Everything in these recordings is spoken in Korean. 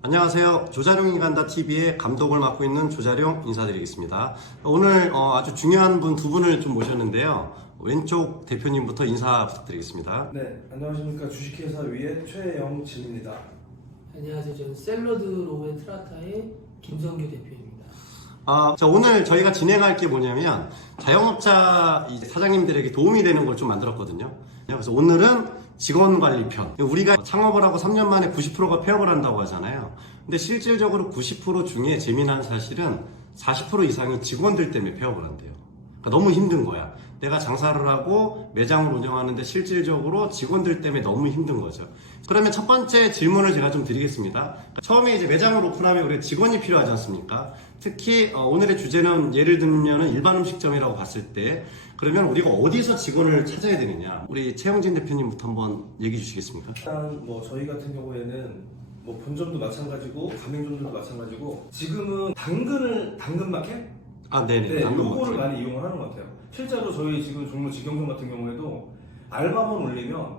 안녕하세요. 조자룡이 간다 TV의 감독을 맡고 있는 조자룡 인사드리겠습니다. 오늘 아주 중요한 분 두 분을 좀 모셨는데요. 왼쪽 대표님부터 인사 부탁드리겠습니다. 네, 안녕하십니까. 주식회사 위의 최영진입니다. 안녕하세요. 저는 샐러드 로맨 트라타의 김성규 대표입니다. 자, 오늘 저희가 진행할 게 뭐냐면 자영업자 사장님들에게 도움이 되는 걸 좀 만들었거든요. 그래서 오늘은 직원관리편. 우리가 창업을 하고 3년 만에 90%가 폐업을 한다고 하잖아요. 근데 실질적으로 90% 중에 재미난 사실은 40% 이상이 직원들 때문에 폐업을 한대요. 그러니까 너무 힘든 거야. 내가 장사를 하고 매장을 운영하는데 실질적으로 직원들 때문에 너무 힘든 거죠. 그러면 첫 번째 질문을 제가 좀 드리겠습니다. 처음에 이제 매장을 오픈하면 우리가 직원이 필요하지 않습니까? 특히 오늘의 주제는 예를 들면 일반 음식점이라고 봤을 때 그러면 우리가 어디서 직원을 찾아야 되느냐? 우리 최영진 대표님부터 한번 얘기해 주시겠습니까? 일단 저희 같은 경우에는 본점도 마찬가지고 가맹점들도 마찬가지고 지금은 당근마켓? 네네. 네, 요거를 많이 이용을 하는 것 같아요. 실제로 저희 지금 종로 직영점 같은 경우에도 알바만 올리면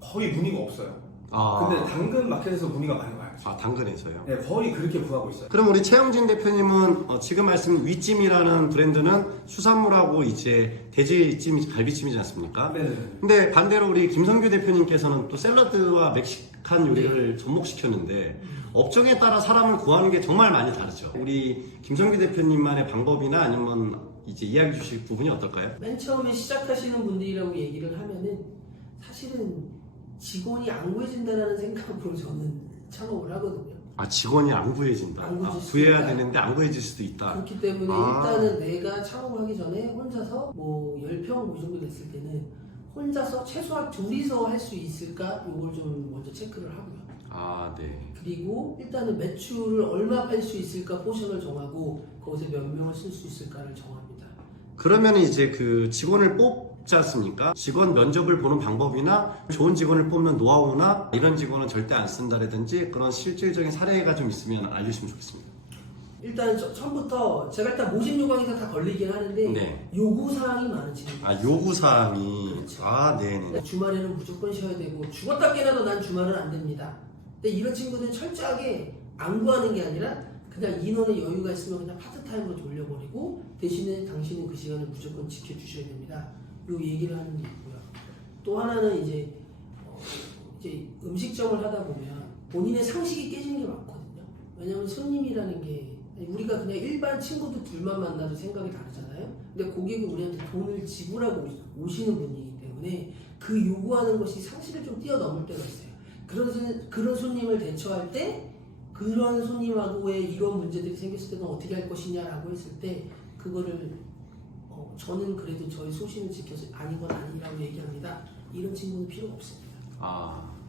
거의 문의가 없어요. 근데 당근마켓에서 문의가 많이 와요. 당근에서요? 네, 거의 그렇게 구하고 있어요. 그럼 우리 최영진 대표님은 지금 말씀 윗찜이라는 브랜드는 수산물하고 이제 돼지찜, 갈비찜이지 않습니까? 네네. 근데 반대로 우리 김성규 대표님께서는 또 샐러드와 멕시칸 요리를 접목시켰는데 업종에 따라 사람을 구하는 게 정말 많이 다르죠. 우리 김성규 대표님만의 방법이나 아니면 이제 이야기 주실 부분이 어떨까요? 맨 처음에 시작하시는 분들이라고 얘기를 하면은 사실은 직원이 안 구해진다는 생각으로 저는 창업을 하거든요. 직원이 안 구해진다. 안 구해질 수 구해야 있다. 되는데 안 구해질 수도 있다. 그렇기 때문에 일단은 내가 창업하기 전에 혼자서 10평 정도 됐을 때는 혼자서 최소한 둘이서 할 수 있을까? 요걸 좀 먼저 체크를 하고요. 네. 그리고 일단은 매출을 얼마 팔 수 있을까 포션을 정하고 거기서 몇 명을 쓸 수 있을까를 정합니다. 그러면 이제 그 직원을 뽑지 않습니까? 직원 면접을 보는 방법이나 좋은 직원을 뽑는 노하우나 이런 직원은 절대 안 쓴다라든지 그런 실질적인 사례가 좀 있으면 알려주시면 좋겠습니다. 일단 처음부터 제가 일단 모집 요강에서 다 걸리긴 하는데 네. 요구사항이 많은 친구들. 요구사항이. 그렇죠. 네네. 주말에는 무조건 쉬어야 되고 죽었다 깨나도 난 주말은 안 됩니다. 근데 이런 친구들은 철저하게 안 구하는 게 아니라 그냥 인원의 여유가 있으면 그냥 파트타임으로 돌려버리고 대신에 당신은 그 시간을 무조건 지켜주셔야 됩니다. 요 얘기를 하는 게 있고요. 또 하나는 이제 음식점을 하다 보면 본인의 상식이 깨지는 게 많거든요. 왜냐하면 손님이라는 게 우리가 그냥 일반 친구들 둘만 만나도 생각이 다르잖아요. 근데 고객은 우리한테 돈을 지불하고 오시는 분이기 때문에 그 요구하는 것이 상식을 좀 뛰어넘을 때가 있어요. 그런 손님을 대처할 때 그런 손님하고의 이런 문제들이 생겼을 때는 어떻게 할 것이냐라고 했을 때 그거를 저는 그래도 저희 소신을 지켜서 아닌 건 아니라고 얘기합니다. 이런 친구는 필요 없습니다.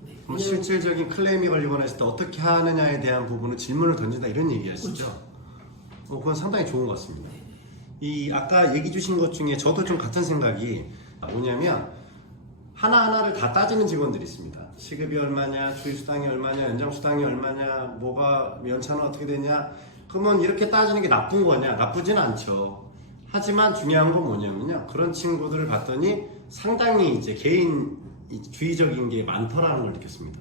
네. 그럼 실질적인 클레임이 걸리거나 했을 때 어떻게 하느냐에 대한 부분은 질문을 던진다 이런 얘기하시죠? 그렇죠. 그건 상당히 좋은 것 같습니다. 아까 얘기 주신 것 중에 저도 좀 같은 생각이 뭐냐면 하나하나를 다 따지는 직원들이 있습니다. 시급이 얼마냐, 주휴수당이 얼마냐, 연장수당이 얼마냐, 뭐가 연차는 어떻게 되냐. 그러면 이렇게 따지는 게 나쁜 거냐? 나쁘진 않죠. 하지만 중요한 건 뭐냐면요. 그런 친구들을 봤더니 상당히 이제 개인주의적인 게 많더라는 걸 느꼈습니다.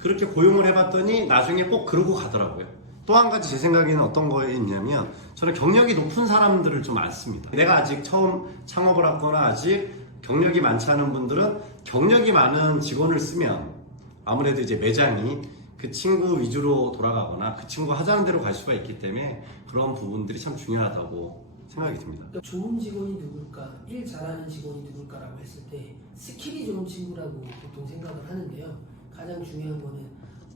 그렇게 고용을 해봤더니 나중에 꼭 그러고 가더라고요. 또 한 가지 제 생각에는 어떤 거에 있냐면 저는 경력이 높은 사람들을 좀 많습니다. 내가 아직 처음 창업을 하거나 아직 경력이 많지 않은 분들은 경력이 많은 직원을 쓰면 아무래도 이제 매장이 그 친구 위주로 돌아가거나 그 친구가 하자는 대로 갈 수가 있기 때문에 그런 부분들이 참 중요하다고 생각이 듭니다. 그러니까 좋은 직원이 누굴까, 일 잘하는 직원이 누굴까라고 했을 때 스킬이 좋은 친구라고 보통 생각을 하는데요. 가장 중요한 거는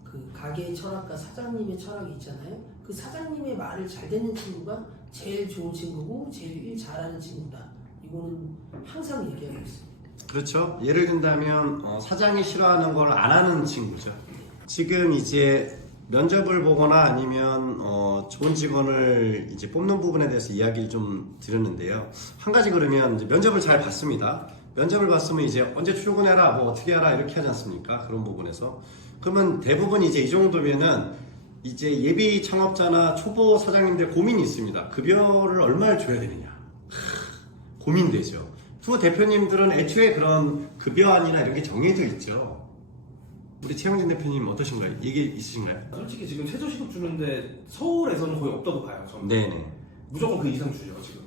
그 가게의 철학과 사장님의 철학이 있잖아요. 그 사장님의 말을 잘 듣는 친구가 제일 좋은 친구고 제일 일 잘하는 친구다. 이거는 항상 얘기하고 있습니다. 그렇죠. 예를 든다면 사장이 싫어하는 걸 안 하는 친구죠. 지금 이제 면접을 보거나 아니면 좋은 직원을 이제 뽑는 부분에 대해서 이야기를 좀 드렸는데요. 한 가지 그러면 이제 면접을 잘 봤습니다. 면접을 봤으면 이제 언제 출근해라, 뭐 어떻게 하라 이렇게 하지 않습니까? 그런 부분에서 그러면 대부분 이제 이 정도면은 이제 예비 창업자나 초보 사장님들 고민이 있습니다. 급여를 얼마를 줘야 되느냐 고민되죠. 두 대표님들은 애초에 그런 급여안이나 이런 게 정해져 있죠. 우리 최영진 대표님 어떠신가요? 얘기 있으신가요? 솔직히 지금 최저시급 주는데 서울에서는 거의 없다고 봐요. 저는. 네네. 무조건 그 이상 주죠 지금.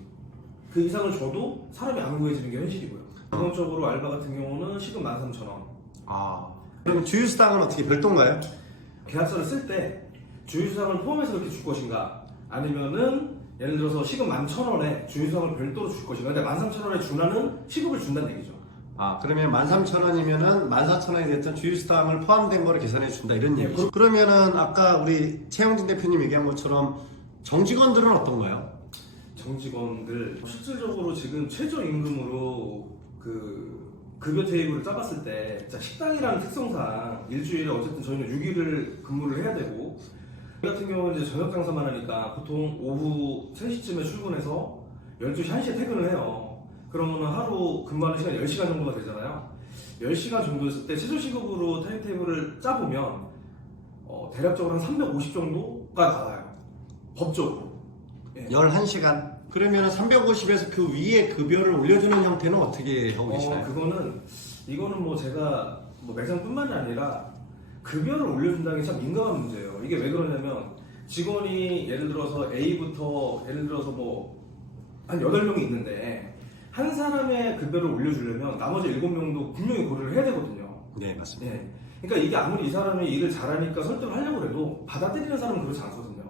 그 이상을 줘도 사람이 안 구해지는 게 현실이고요. 기본적으로 알바 같은 경우는 시급 13,000원. 아, 그럼 주휴수당은 어떻게 별도인가요? 계약서를 쓸 때 주휴수당을 포함해서 그렇게 줄 것인가, 아니면은 예를 들어서 시급 11,000원에 주휴수당을 별도로 줄 것인가. 근데 13,000원에 준하는 시급을 준다는 얘기죠. 아, 그러면 13,000원이면은 14,000원이 됐던 주휴수당을 포함된 거를 계산해 준다 이런 네, 얘기죠. 그러면은 아까 우리 최영진 대표님 얘기한 것처럼 정직원들은 어떤가요? 정직원들 실질적으로 지금 최저임금으로 그 급여 테이블을 짜봤을 때 진짜 식당이라는 특성상 일주일에 어쨌든 저희는 6일을 근무를 해야 되고, 저희 같은 경우는 이제 저녁 장사만 하니까 보통 오후 3시쯤에 출근해서 12시, 1시에 퇴근을 해요. 그러면 하루 근무하는 시간이 10시간 정도가 되잖아요. 10시간 정도였을 때 최저시급으로 타임테이블을 짜보면 대략적으로 한 350 정도가 나와요. 법적으로. 예. 11시간. 그러면 350에서 그 위에 급여를 올려주는 형태는 어떻게 하고 계시나요? 이거는 뭐 제가 뭐 매장뿐만이 아니라 급여를 올려준다는 게 참 민감한 문제예요. 이게 왜 그러냐면 직원이 예를 들어서 A부터 예를 들어서 뭐 한 8명이 있는데 한 사람의 급여를 올려주려면 나머지 7명도 분명히 고려를 해야 되거든요. 네, 맞습니다. 예. 그러니까 이게 아무리 이 사람이 일을 잘하니까 설득을 하려고 해도 받아들이는 사람은 그렇지 않거든요.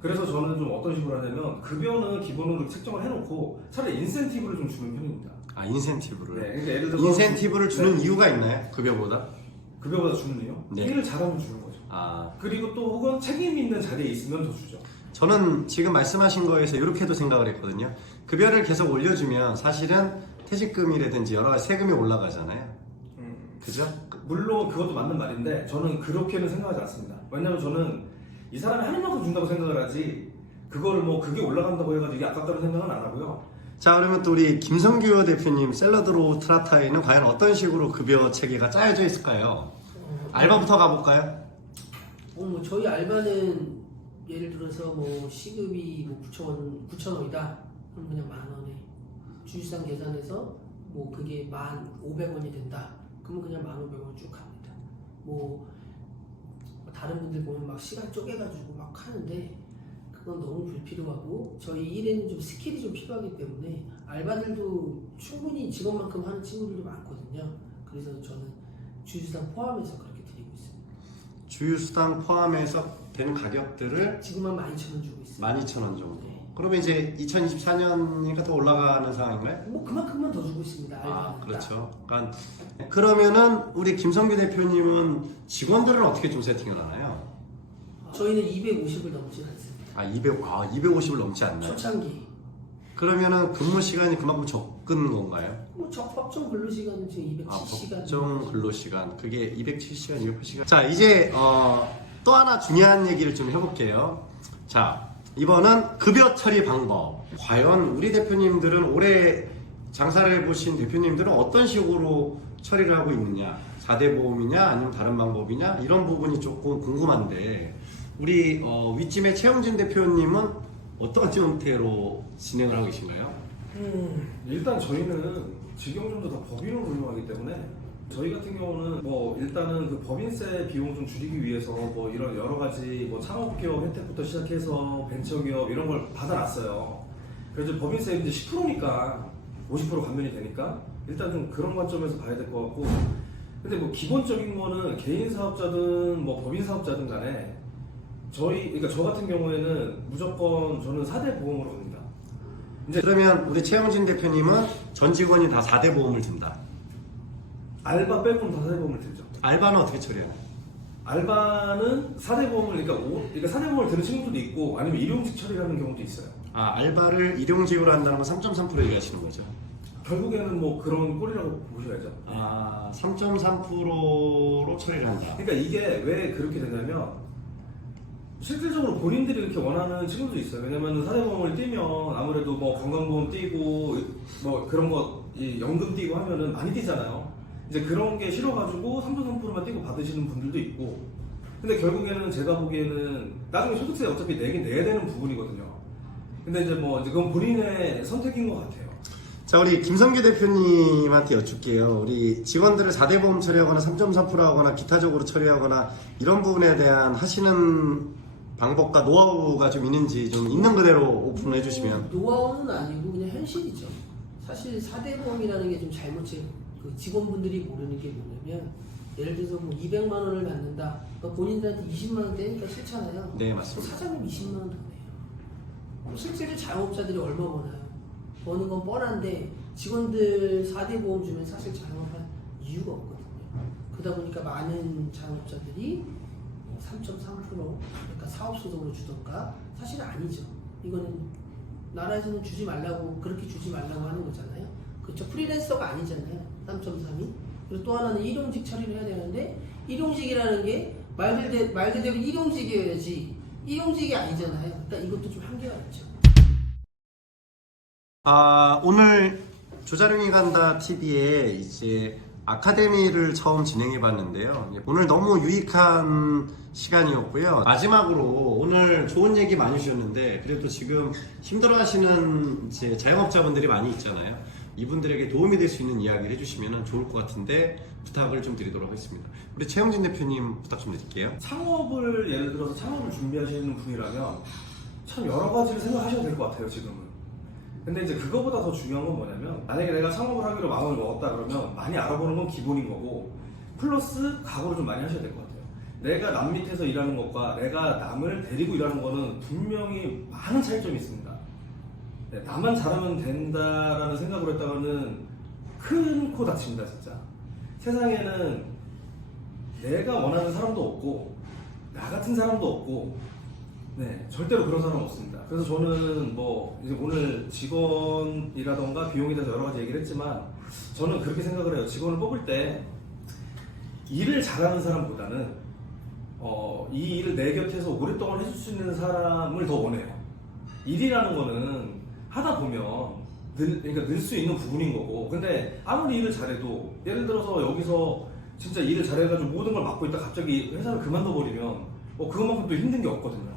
그래서 저는 좀 어떤 식으로 하냐면 급여는 기본으로 책정을 해놓고 차라리 인센티브를 좀 주는 편입니다. 아, 인센티브를. 네, 그러니까 예를 들어서 인센티브를 주는 이유가 있나요? 급여보다? 급여보다 주는 이유? 네. 일을 잘하면 주는 거죠. 아, 그리고 또 혹은 책임 있는 자리에 있으면 더 주죠. 저는 지금 말씀하신 거에서 이렇게도 생각을 했거든요. 급여를 계속 올려주면 사실은 퇴직금이라든지 여러 가지 세금이 올라가잖아요. 그죠? 물론 그것도 맞는 말인데 저는 그렇게는 생각하지 않습니다. 왜냐면 저는 이 사람이 하는 만큼 준다고 생각을 하지 그거를 뭐 그게 올라간다고 해가지고 이게 아깝다는 생각은 안 하고요. 자, 그러면 또 우리 김성규 대표님 샐러드로 트라타에는 과연 어떤 식으로 급여 체계가 짜여져 있을까요? 알바부터 가볼까요? 뭐 저희 알바는 예를 들어서 뭐 시급이 뭐 9,000원이다. 그럼 그냥 10,000원에 주휴수당 계산해서 뭐 그게 1,500원이 된다. 그러면 그냥 1,500원 쭉 갑니다. 뭐 다른 분들 보면 막 시간 쪼개가지고 막 하는데 그건 너무 불필요하고 저희 일에는 좀 스킬이 좀 필요하기 때문에 알바들도 충분히 직원만큼 하는 친구들도 많거든요. 그래서 저는 주휴수당 포함해서 그렇게 드리고 있습니다. 주휴수당 포함해서 된 가격들을 지금 한 12,000원 주고 있습니다. 12,000원 정도. 네. 그러면 이제 2024년이니까 더 올라가는 상황인가요? 뭐 그만큼만 더 주고 있습니다. 아, 알바는. 그렇죠. 그러면은 우리 김성규 대표님은 직원들은 어떻게 좀 세팅을 하나요? 저희는 250을 넘지 않습니다. 250을 넘지 않나요? 초창기. 그러면은 근무 시간이 그만큼 적은 건가요? 뭐 적법정 근로시간은 지금 270시간. 법정 근로시간. 그게 270시간, 280시간. 자, 이제 또 하나 중요한 얘기를 좀 해볼게요. 자, 이번은 급여 처리 방법. 과연 우리 대표님들은 올해 장사를 해보신 대표님들은 어떤 식으로 처리를 하고 있느냐? 4대 보험이냐? 아니면 다른 방법이냐? 이런 부분이 조금 궁금한데 우리 윗짐의 최영진 대표님은 어떤 형태로 진행을 하고 계신가요? 일단 저희는 직영점도 다 법인을 운영하기 때문에 저희 같은 경우는 뭐 일단은 그 법인세 비용 좀 줄이기 위해서 뭐 이런 여러 가지 뭐 창업기업 혜택부터 시작해서 벤처기업 이런 걸 받아놨어요. 그래서 법인세 이제 10%니까 50% 감면이 되니까 일단 좀 그런 관점에서 봐야 될 것 같고, 근데 뭐 기본적인 거는 개인 사업자든 뭐 법인 사업자든 간에 그러니까 저 같은 경우에는 무조건 저는 4대 보험으로 갑니다. 이제 그러면 우리 최영진 대표님은 전 직원이 다 4대 보험을 든다. 알바 빼고는 다 4대 보험을 들죠. 알바는 어떻게 처리하나요? 알바는 4대 보험을 그러니까 4대 보험을 드는 친구들도 있고 아니면 일용직 처리하는 경우도 있어요. 알바를 일용직으로 한다는 건 3.3% 얘기하시는 거죠? 결국에는 뭐 그런 꼴이라고 보셔야죠. 3.3%로 처리를 한다. 그러니까 이게 왜 그렇게 되냐면 실질적으로 본인들이 이렇게 원하는 친구도 있어요. 왜냐면 4대 보험을 띄면 아무래도 뭐 건강보험 띄고 뭐 그런 거 연금 띄고 하면은 많이 띄잖아요. 이제 그런 게 싫어가지고 3.3%만 띄고 받으시는 분들도 있고, 근데 결국에는 제가 보기에는 나중에 소득세 어차피 내긴 내야 되는 부분이거든요. 근데 이제 그건 본인의 선택인 것 같아요. 자, 우리 김성규 대표님한테 여쭙게요. 우리 직원들을 4대 보험 처리하거나 3.3% 하거나 기타적으로 처리하거나 이런 부분에 대한 하시는 방법과 노하우가 좀 있는지 좀 있는 그대로 오픈해 주시면. 노하우는 아니고 그냥 현실이죠. 사실 4대 보험이라는 게 좀 잘못된 그 직원분들이 모르는 게 뭐냐면 예를 들어서 뭐 200만 원을 받는다. 그러니까 본인들한테 20만 원 떼니까 싫잖아요. 네, 또 맞습니다. 사장님 20만 원 더 내요. 그럼 실제로 자영업자들이 얼마 버나요? 버는 건 뻔한데 직원들 4대 보험 주면 사실 자영업할 이유가 없거든요. 그러다 보니까 많은 자영업자들이 3.3% 그러니까 사업소득으로 주던가 사실은 아니죠. 이거는 나라에서는 주지 말라고 그렇게 주지 말라고 하는 거잖아요. 그렇죠. 프리랜서가 아니잖아요. 3.3이. 그리고 또 하나는 일용직 처리를 해야 되는데 일용직이라는 게 말 그대로 일용직이어야지 일용직이 아니잖아요. 그러니까 이것도 좀 한계가 있죠. 오늘 조자룡이 간다 TV에 이제 아카데미를 처음 진행해 봤는데요. 오늘 너무 유익한 시간이었고요. 마지막으로 오늘 좋은 얘기 많이 주셨는데 그래도 지금 힘들어 하시는 이제 자영업자분들이 많이 있잖아요. 이분들에게 도움이 될 수 있는 이야기를 해주시면 좋을 것 같은데 부탁을 좀 드리도록 하겠습니다. 우리 최영진 대표님 부탁 좀 드릴게요. 창업을 예를 들어서 창업을 준비하시는 분이라면 참 여러 가지를 생각하셔야 될 것 같아요 지금은. 근데 이제 그거보다 더 중요한 건 뭐냐면 만약에 내가 창업을 하기로 마음을 먹었다 그러면 많이 알아보는 건 기본인 거고 플러스 각오를 좀 많이 하셔야 될 것 같아요. 내가 남 밑에서 일하는 것과 내가 남을 데리고 일하는 거는 분명히 많은 차이점이 있습니다. 네, 나만 잘하면 된다라는 생각으로 했다가는 큰 코 다칩니다 진짜. 세상에는 내가 원하는 사람도 없고 나 같은 사람도 없고 네, 절대로 그런 사람 없습니다. 그래서 저는 뭐 이제 오늘 직원이라던가 비용에 대해서 여러 가지 얘기를 했지만 저는 그렇게 생각을 해요. 직원을 뽑을 때 일을 잘하는 사람보다는 이 일을 내 곁에서 오랫동안 해줄 수 있는 사람을 더 원해요. 일이라는 거는 하다 보면 그러니까 늘 수 있는 부분인 거고 근데 아무리 일을 잘해도 예를 들어서 여기서 진짜 일을 잘해가지고 모든 걸 맡고 있다 갑자기 회사를 그만둬 버리면 그것만큼 또 힘든 게 없거든요.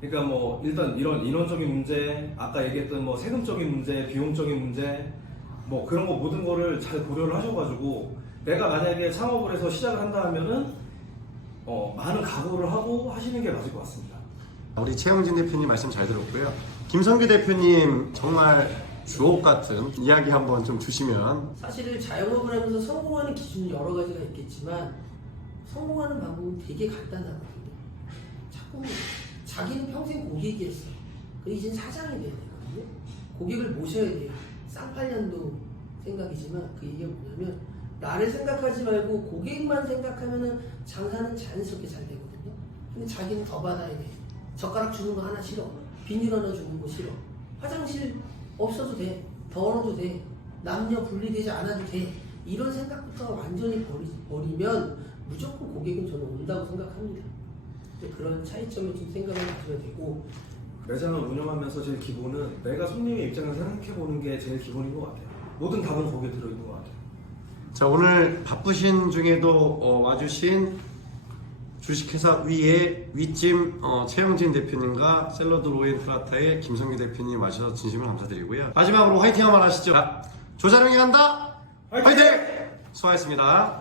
그러니까 뭐 일단 이런 인원적인 문제, 아까 얘기했던 뭐 세금적인 문제, 비용적인 문제, 뭐 그런 거 모든 거를 잘 고려를 하셔가지고 내가 만약에 창업을 해서 시작을 한다 하면은 많은 각오를 하고 하시는 게 맞을 것 같습니다. 우리 최영진 대표님 말씀 잘 들었고요. 김성규 대표님 정말 주옥 같은 이야기 한번 좀 주시면. 사실 자영업을 하면서 성공하는 기준은 여러 가지가 있겠지만 성공하는 방법은 되게 간단하거든요. 자꾸 자기는 평생 고객이었어. 이젠 사장이 돼야 되거든요. 고객을 모셔야 돼요. 쌍팔년도 생각이지만 그 얘기가 뭐냐면 나를 생각하지 말고 고객만 생각하면은 장사는 자연스럽게 잘 되거든요. 근데 자기는 더 받아야 돼. 젓가락 주는 거 하나 싫어. 비닐 하나 주는 거 싫어. 화장실 없어도 돼. 더러워도 돼. 남녀 분리되지 않아도 돼. 이런 생각부터 완전히 버리면 무조건 고객은 저는 온다고 생각합니다. 그런 차이점을 좀 생각을 가져야 되고 매장을 운영하면서 제일 기본은 내가 손님의 입장에서 생각해보는 게 제일 기본인 것 같아요. 모든 답은 거기에 들어있는 것 같아요. 자, 오늘 바쁘신 중에도 와주신 주식회사 위의 윗짐 최영진 대표님과 샐러드 로엔트라타의 김성규 대표님 와주셔서 진심으로 감사드리고요. 마지막으로 화이팅 한번 하시죠. 자, 조자룡이 간다. 화이팅! 수고하셨습니다.